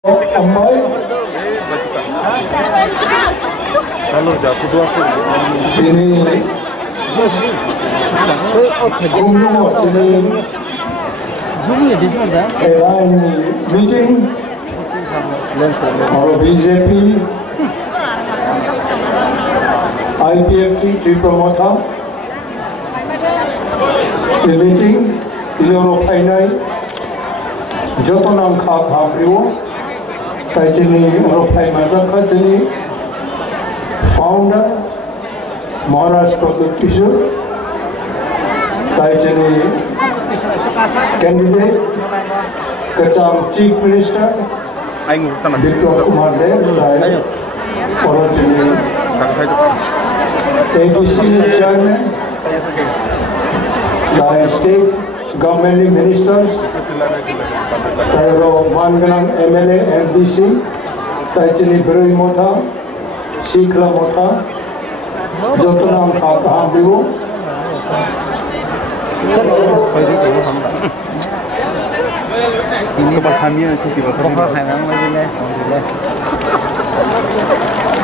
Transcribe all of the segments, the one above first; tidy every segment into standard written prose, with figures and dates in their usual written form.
meeting our BJP, IPFT, Tipra Motha, the meeting Kiloro Painai, Jotonam Kha Khabrio, Taitini Ropai Mazakatini, founder, Maharaj Producer, Taitini candidate, Kacham Chief Minister, Victor Kumar Dev, ABC Chairman, State Government Ministers, Tairo Manganang MLA, MDC, Taitini Tipra Motha, Tipra Motha, Jotonam Khabrio, ini pertama sih tiba tiba hangang lagi nih,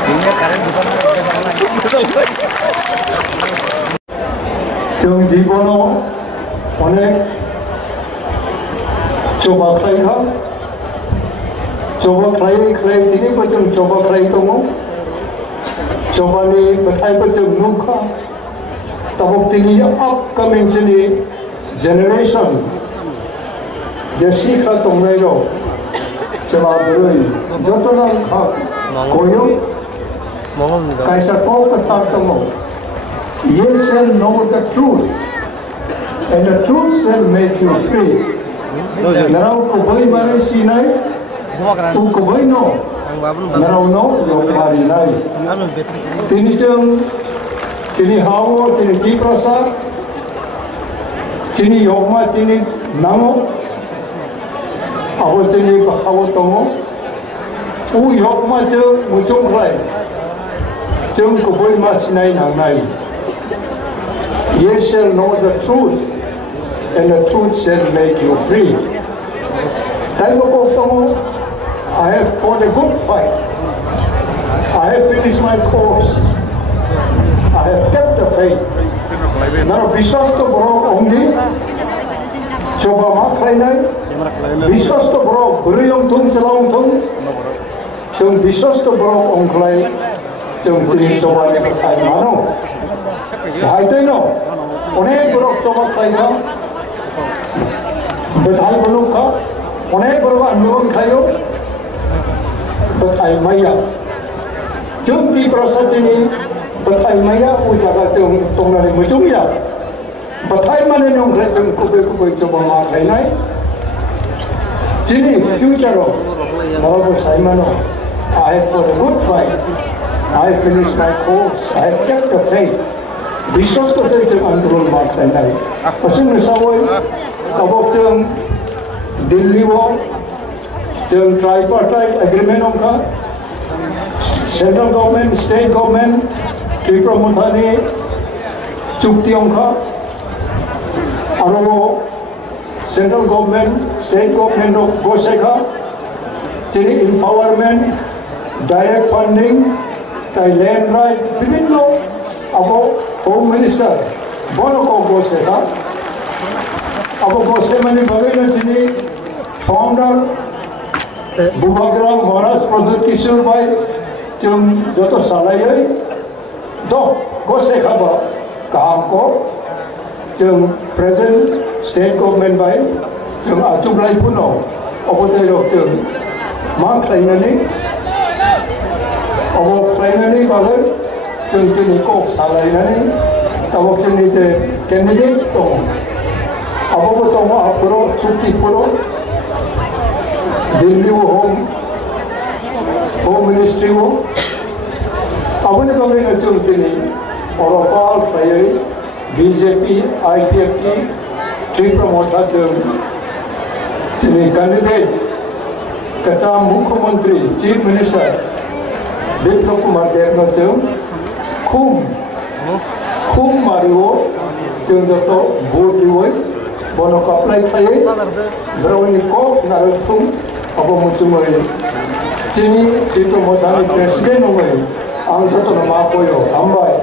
ini karena bukan Jung Jibono, Onek, Coba Khai, Coba Khai ini macam Coba Khai temu, Coba ni betai macam Nuka, tabuk ini upcoming sini generation. Jadi kita tunggu coba beri, jodoh nak koyong, kaisa kau kata kamu, you shall know the truth, and the truth shall make you free. Narau kubai mari sinai, tu kubai no, narau no yok mari nai. Tini jeng, tini hawo, tini kiprasa, tini yokma, tini namo. Awal ini bahawa tomo, uyok macam muncul lagi, jeng kubui mas nai nang nai. You shall know the truth, and the truth shall make you free. Tapi kau tomo, I have fought a good fight. I have finished my course. I have kept the faith. Nara biswas to borok ongi, coba maklai nai. Biswas to bro, beriong tung celong tung, jeng biswas to bro ongklai, jeng tini coba ni berkai mano. Hai tu no, onek bro coba klai kau, berkai belum kau, onek bro anurun kayu, berkai maya. Jeng di proses ini berkai maya, ujaga jeng tongnari macam ya. Berkai mana ni ongklai jeng kubai coba maklai nai. Jini future Malabu Saimano, I have fought a good fight. I have finished my course. I have kept the faith. Biswas ko tayo sa andurul maklay. Kasi nasaway, tabok siyang Dilliwo, siyang tripartite agreement ka, central government, state government, Tipra Motha ni Chuktiyong ka, ano central government, state government of Goseka, empowerment, direct funding, land right, Pibino, Abo, Home Minister, Bonoko Goseka, Abo Gosemani Bagwi Chini, founder, Bubagram Maharaj Producer by Jum Joto Salai, Do Goseka Ba, Kahamko, Jum present state government by jeng acublai puno, apa terok jeng mak lainani, apa lainani bagai jeng kini kok salai nani, apa jenis candidate tong, apa betul apa cuti puro, Delhi home ministry apa ni bagai jeng kini orang kal saya BJP, IPFT, Tipra Motha candidate, kata Mukhyamantri, Chief Minister, Victor Kumar Dev kum Mario, jeng joto vote diwoi, bono apply khai, berawani ko narutum, apa muncul sini Tipra Motha presiden nunggu ang satu nama koyo ambai